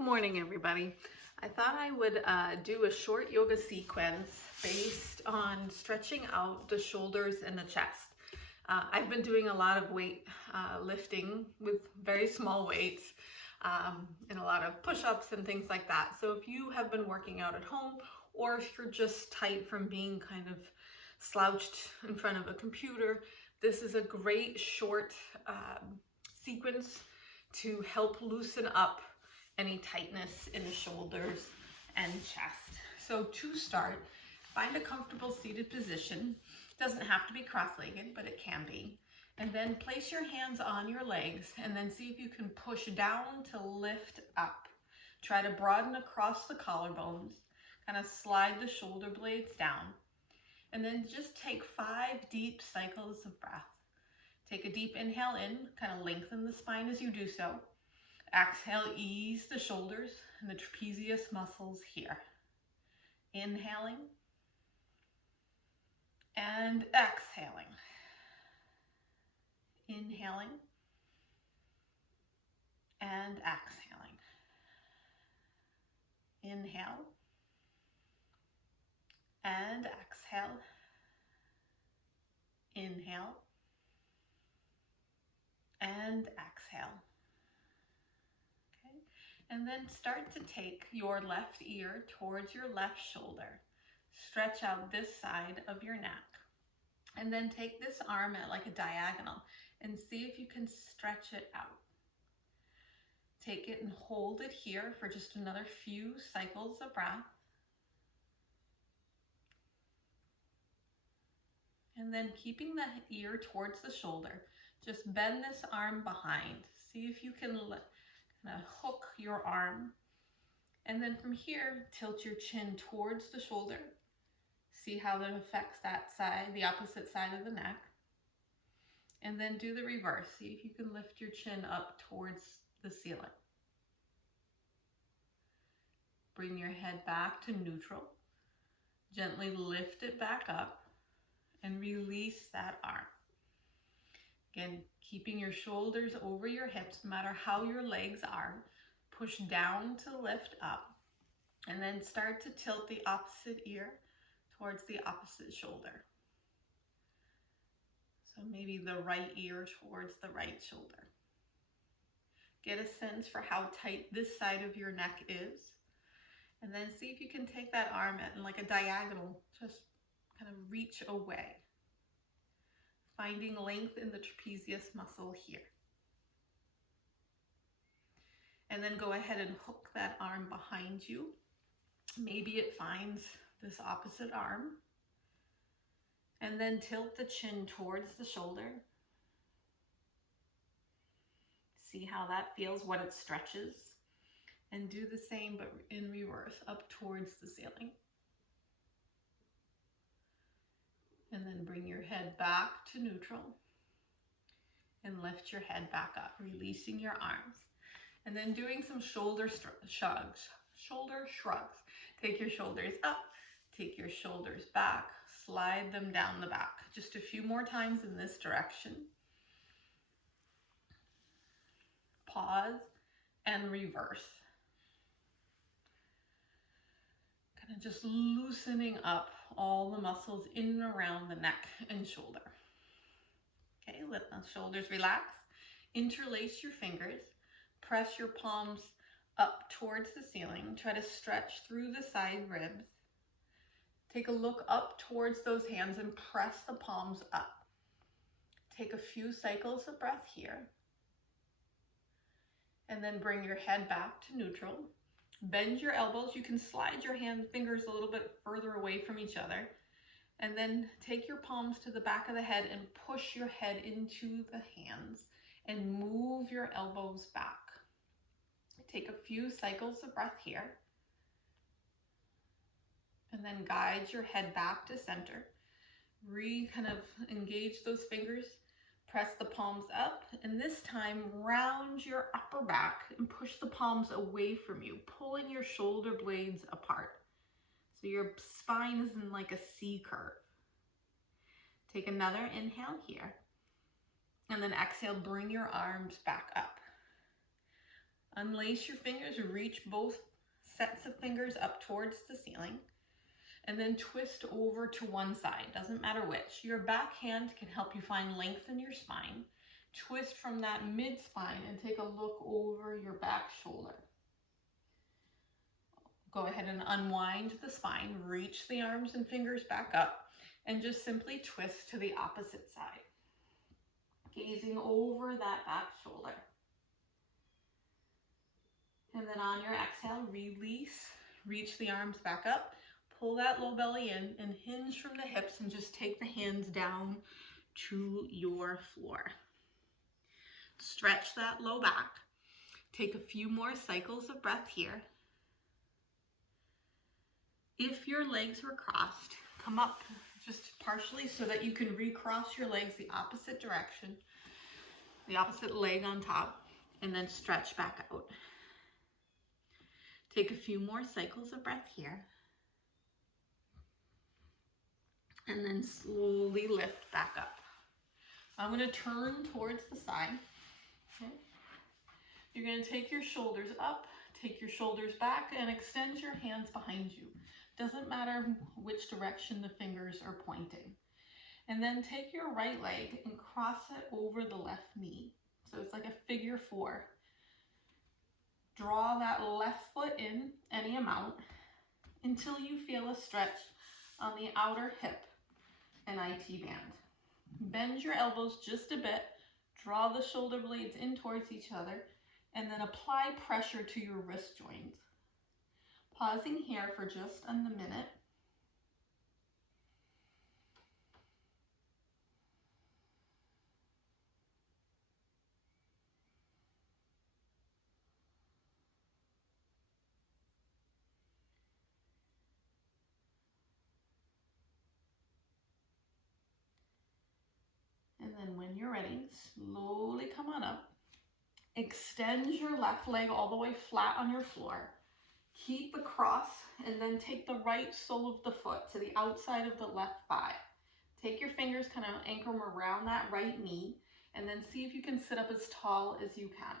Good morning, everybody. I thought I would do a short yoga sequence based on stretching out the shoulders and the chest. I've been doing a lot of weight lifting with very small weights and a lot of push-ups and things like that. So if you have been working out at home, or if you're just tight from being kind of slouched in front of a computer, this is a great short sequence to help loosen up any tightness in the shoulders and chest. So to start, find a comfortable seated position. It doesn't have to be cross-legged, but it can be. And then place your hands on your legs and then see if you can push down to lift up. Try to broaden across the collarbones, kind of slide the shoulder blades down. And then just take 5 deep cycles of breath. Take a deep inhale in, kind of lengthen the spine as you do so. Exhale, ease the shoulders and the trapezius muscles here. Inhaling and exhaling. Inhaling and exhaling. Inhale and exhale. Inhale and exhale. And then start to take your left ear towards your left shoulder. Stretch out this side of your neck. And then take this arm at like a diagonal and see if you can stretch it out. Take it and hold it here for just another few cycles of breath. And then keeping the ear towards the shoulder, just bend this arm behind. See if you can hook your arm, and then from here tilt your chin towards the shoulder. See how that affects that side, the opposite side of the neck. And then do the reverse. See if you can lift your chin up towards the ceiling. Bring your head back to neutral. Gently lift it back up and release that arm. Again, keeping your shoulders over your hips, no matter how your legs are. Push down to lift up, and then start to tilt the opposite ear towards the opposite shoulder. So maybe the right ear towards the right shoulder. Get a sense for how tight this side of your neck is, and then see if you can take that arm in like a diagonal, just kind of reach away. Finding length in the trapezius muscle here. And then go ahead and hook that arm behind you. Maybe it finds this opposite arm. And then tilt the chin towards the shoulder. See how that feels, what it stretches. And do the same, but in reverse, up towards the ceiling. And then bring your head back to neutral and lift your head back up, releasing your arms. And then doing some shoulder shrugs. Take your shoulders up, take your shoulders back, slide them down the back. Just a few more times in this direction. Pause and reverse. Kind of just loosening up all the muscles in and around the neck and shoulder. Okay, let the shoulders relax. Interlace your fingers. Press your palms up towards the ceiling. Try to stretch through the side ribs. Take a look up towards those hands and press the palms up. Take a few cycles of breath here. And then bring your head back to neutral. Bend your elbows. You can slide your fingers a little bit further away from each other. And then take your palms to the back of the head and push your head into the hands and move your elbows back. Take a few cycles of breath here. And then guide your head back to center. Kind of engage those fingers. Press the palms up, and this time round your upper back and push the palms away from you, pulling your shoulder blades apart. So your spine is in like a C curve. Take another inhale here, and then exhale, bring your arms back up. Unlace your fingers, reach both sets of fingers up towards the ceiling, and then twist over to one side, doesn't matter which. Your back hand can help you find length in your spine. Twist from that mid-spine and take a look over your back shoulder. Go ahead and unwind the spine, reach the arms and fingers back up, and just simply twist to the opposite side, gazing over that back shoulder. And then on your exhale, release, reach the arms back up, pull that low belly in and hinge from the hips and just take the hands down to your floor. Stretch that low back. Take a few more cycles of breath here. If your legs were crossed, come up just partially so that you can recross your legs the opposite direction, the opposite leg on top, and then stretch back out. Take a few more cycles of breath here. And then slowly lift back up. I'm going to turn towards the side. Okay. You're going to take your shoulders up, take your shoulders back, and extend your hands behind you. Doesn't matter which direction the fingers are pointing. And then take your right leg and cross it over the left knee. So it's like a figure 4. Draw that left foot in any amount until you feel a stretch on the outer hip and IT band. Bend your elbows just a bit, draw the shoulder blades in towards each other, and then apply pressure to your wrist joints. Pausing here for just a minute. And then when you're ready, slowly come on up. Extend your left leg all the way flat on your floor. Keep the cross and then take the right sole of the foot to the outside of the left thigh. Take your fingers, kind of anchor them around that right knee, and then see if you can sit up as tall as you can.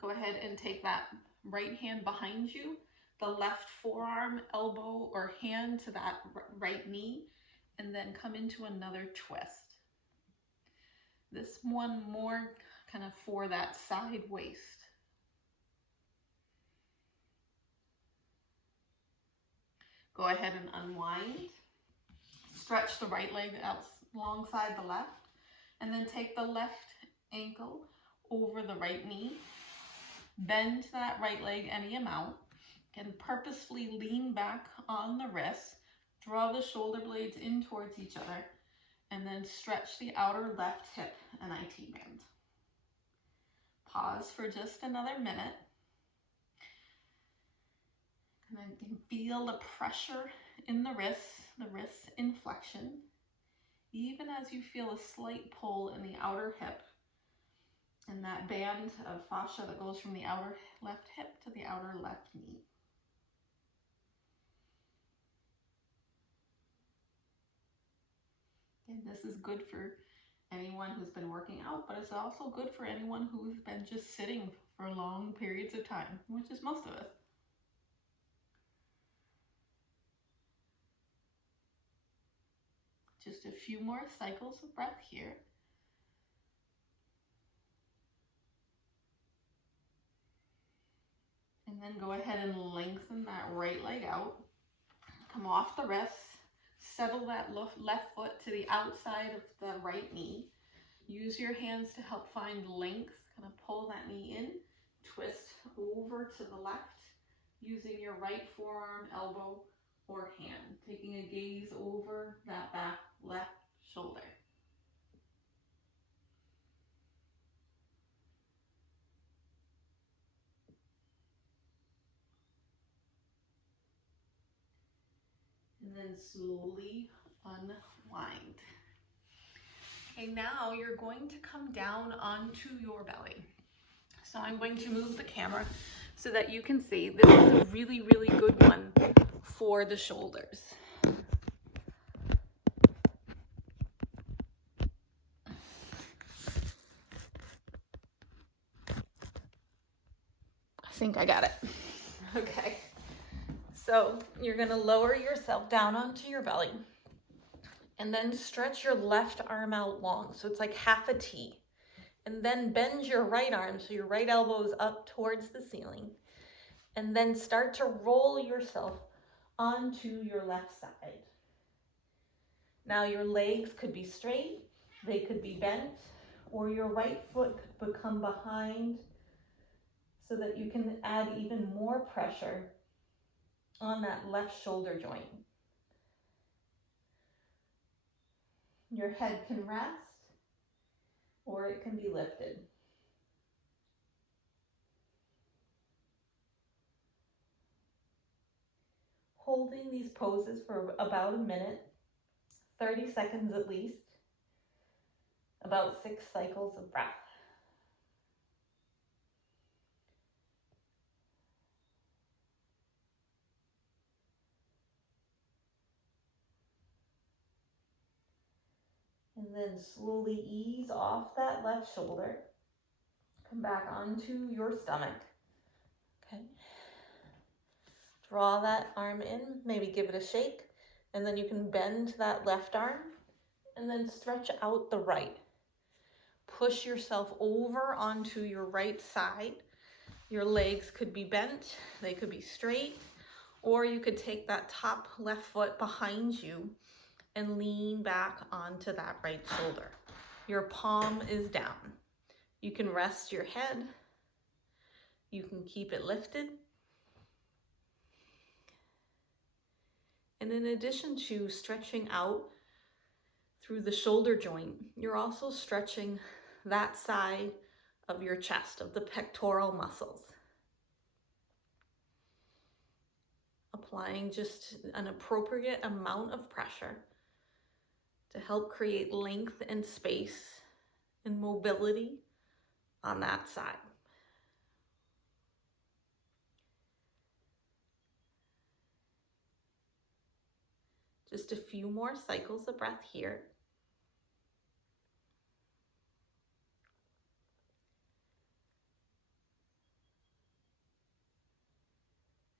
Go ahead and take that right hand behind you, the left forearm, elbow, or hand to that right knee, and then come into another twist. This one more kind of for that side waist. Go ahead and unwind. Stretch the right leg out alongside the left, and then take the left ankle over the right knee. Bend that right leg any amount. Again, purposefully lean back on the wrist. Draw the shoulder blades in towards each other, and then stretch the outer left hip and IT band. Pause for just another minute. And then feel the pressure in the wrist inflection, even as you feel a slight pull in the outer hip and that band of fascia that goes from the outer left hip to the outer left knee. And this is good for anyone who's been working out, but it's also good for anyone who's been just sitting for long periods of time, which is most of us. Just a few more cycles of breath here. And then go ahead and lengthen that right leg out. Come off the wrist. Settle that left foot to the outside of the right knee. Use your hands to help find length. Kind of pull that knee in. Twist over to the left using your right forearm, elbow, or hand. Taking a gaze over that back left shoulder. And then slowly unwind. Okay, now you're going to come down onto your belly. So I'm going to move the camera so that you can see. This is a really, really good one for the shoulders. think I got it. Okay. So you're gonna lower yourself down onto your belly and then stretch your left arm out long. So it's like half a T. And then bend your right arm so your right elbow is up towards the ceiling. And then start to roll yourself onto your left side. Now your legs could be straight, they could be bent, or your right foot could become behind so that you can add even more pressure on that left shoulder joint. Your head can rest, or it can be lifted. Holding these poses for about a minute, 30 seconds at least, about 6 cycles of breath. And then slowly ease off that left shoulder. Come back onto your stomach. Okay. Draw that arm in, maybe give it a shake, and then you can bend that left arm and then stretch out the right. Push yourself over onto your right side. Your legs could be bent, they could be straight, or you could take that top left foot behind you and lean back onto that right shoulder. Your palm is down. You can rest your head. You can keep it lifted. And in addition to stretching out through the shoulder joint, you're also stretching that side of your chest, of the pectoral muscles. Applying just an appropriate amount of pressure to help create length and space and mobility on that side. Just a few more cycles of breath here.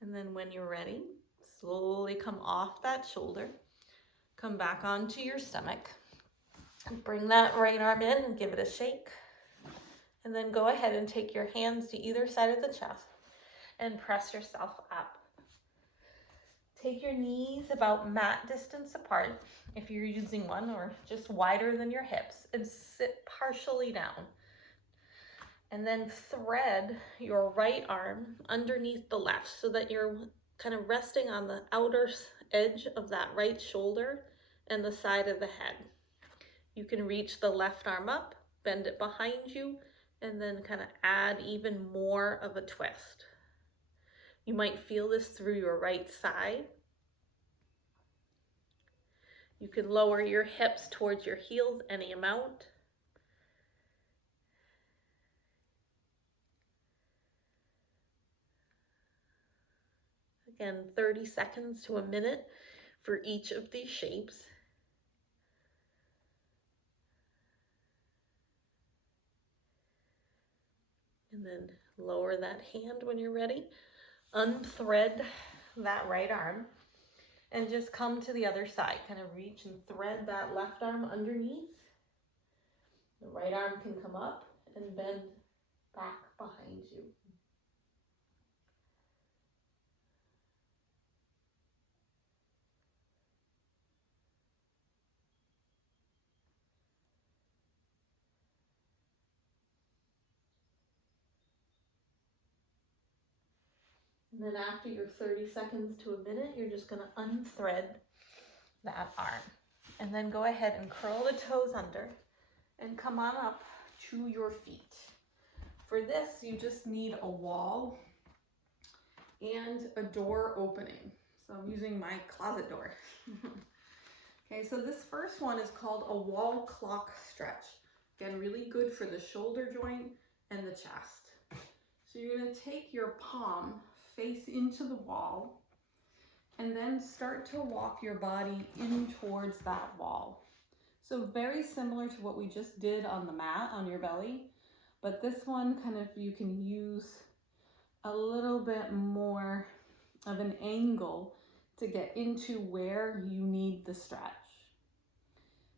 And then when you're ready, slowly come off that shoulder, come back onto your stomach, and bring that right arm in and give it a shake. And then go ahead and take your hands to either side of the chest and press yourself up. Take your knees about mat distance apart if you're using one, or just wider than your hips, and sit partially down. And then thread your right arm underneath the left so that you're kind of resting on the outer edge of that right shoulder and the side of the head. You can reach the left arm up, bend it behind you, and then kind of add even more of a twist. You might feel this through your right side. You can lower your hips towards your heels any amount. Again, 30 seconds to a minute for each of these shapes. And then lower that hand when you're ready. Unthread that right arm and just come to the other side. Kind of reach and thread that left arm underneath. The right arm can come up and bend back behind you. And then after your 30 seconds to a minute, you're just going to unthread that arm. And then go ahead and curl the toes under and come on up to your feet. For this, you just need a wall and a door opening. So I'm using my closet door. Okay, so this first one is called a wall clock stretch. Again, really good for the shoulder joint and the chest. So you're going to take your palm face into the wall and then start to walk your body in towards that wall. So very similar to what we just did on the mat on your belly, but this one kind of you can use a little bit more of an angle to get into where you need the stretch.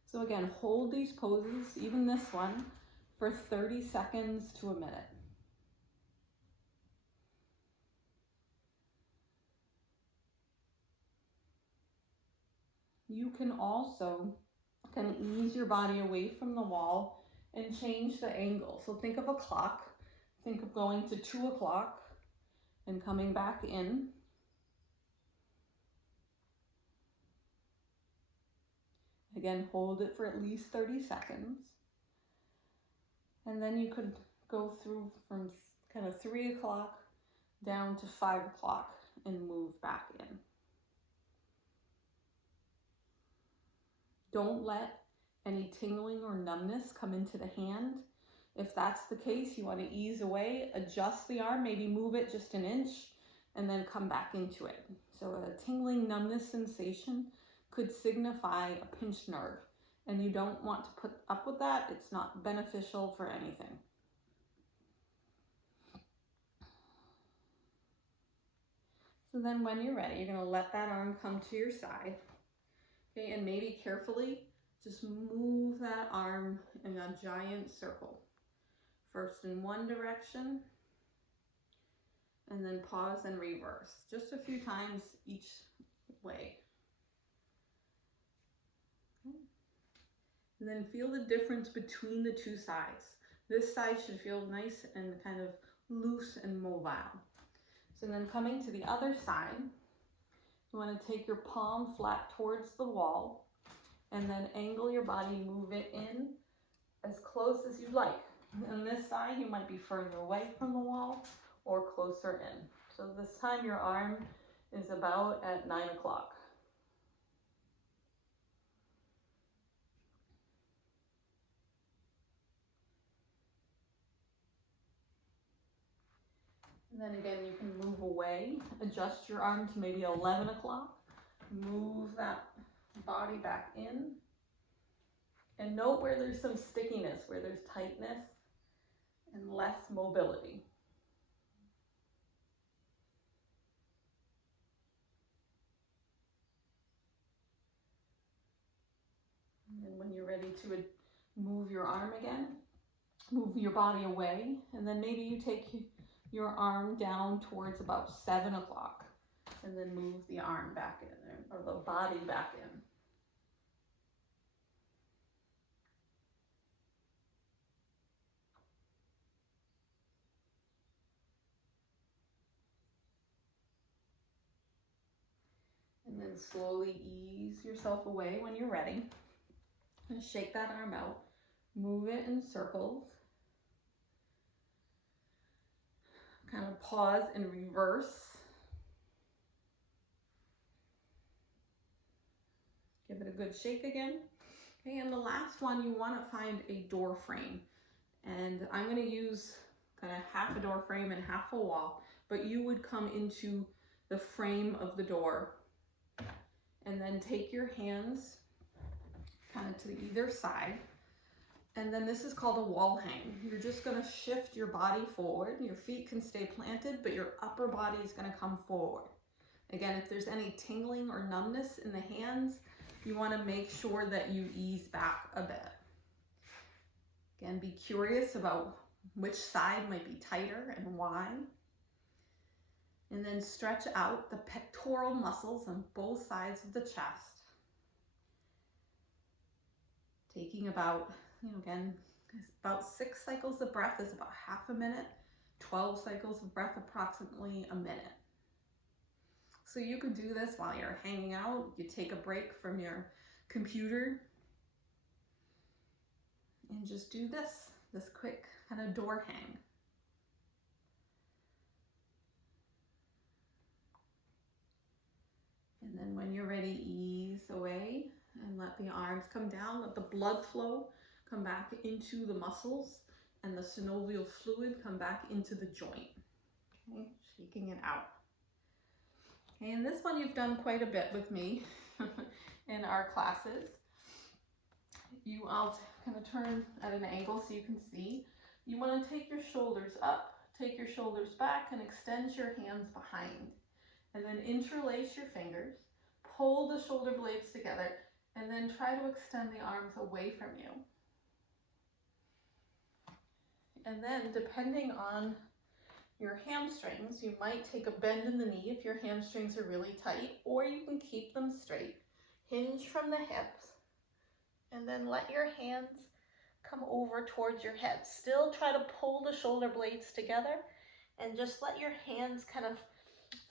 So again, hold these poses, even this one, for 30 seconds to a minute. You can also kind of ease your body away from the wall and change the angle. So think of a clock. Think of going to 2 o'clock and coming back in. Again, hold it for at least 30 seconds. And then you could go through from kind of 3 o'clock down to 5 o'clock and move back in. Don't let any tingling or numbness come into the hand. If that's the case, you want to ease away, adjust the arm, maybe move it just an inch, and then come back into it. So a tingling numbness sensation could signify a pinched nerve, and you don't want to put up with that. It's not beneficial for anything. So then when you're ready, you're going to let that arm come to your side. Okay, and maybe carefully just move that arm in a giant circle. First in one direction, and then pause and reverse. Just a few times each way. Okay. And then feel the difference between the two sides. This side should feel nice and kind of loose and mobile. So then coming to the other side, you want to take your palm flat towards the wall and then angle your body, move it in as close as you like. On this side, you might be further away from the wall or closer in. So this time your arm is about at 9 o'clock. And then again, you can move away, adjust your arm to maybe 11 o'clock, move that body back in, and note where there's some stickiness, where there's tightness and less mobility. And then when you're ready to move your arm again, move your body away, and then maybe you take your arm down towards about 7 o'clock and then move the arm back in there, or the body back in. And then slowly ease yourself away when you're ready. And shake that arm out. Move it in circles. Kind of pause and reverse. Give it a good shake again. Okay, and the last one, you want to find a door frame. And I'm going to use kind of half a door frame and half a wall, but you would come into the frame of the door and then take your hands kind of to either side. And then this is called a wall hang. You're just going to shift your body forward. Your feet can stay planted, but your upper body is going to come forward. Again, if there's any tingling or numbness in the hands, you want to make sure that you ease back a bit. Again, be curious about which side might be tighter and why. And then stretch out the pectoral muscles on both sides of the chest. Taking about, again, about 6 cycles of breath is about half a minute. 12 cycles of breath, approximately a minute. So you could do this while you're hanging out. You take a break from your computer and just do this quick kind of door hang. And then when you're ready, ease away and let the arms come down. Let the blood flow come back into the muscles and the synovial fluid come back into the joint. Okay, shaking it out. Okay, and this one you've done quite a bit with me in our classes. I'll kind of turn at an angle so you can see. You want to take your shoulders up take your shoulders back and extend your hands behind. And then interlace your fingers, pull the shoulder blades together, and then try to extend the arms away from you. And then depending on your hamstrings, you might take a bend in the knee if your hamstrings are really tight, or you can keep them straight. Hinge from the hips, and then let your hands come over towards your head. Still try to pull the shoulder blades together, and just let your hands kind of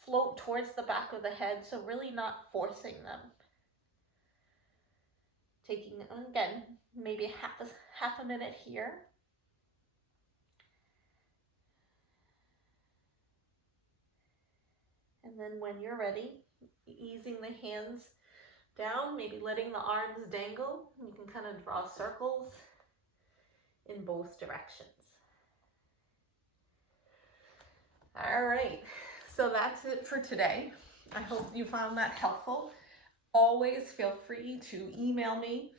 float towards the back of the head, so really not forcing them. Taking, again, maybe half a minute here. And then when you're ready, easing the hands down, maybe letting the arms dangle. You can kind of draw circles in both directions. All right, so that's it for today. I hope you found that helpful. Always feel free to email me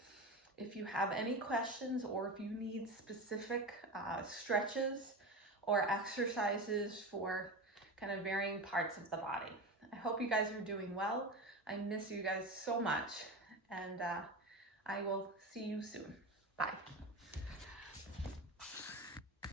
if you have any questions or if you need specific stretches or exercises for kind of varying parts of the body. I hope you guys are doing well. I miss you guys so much, and I will see you soon. Bye.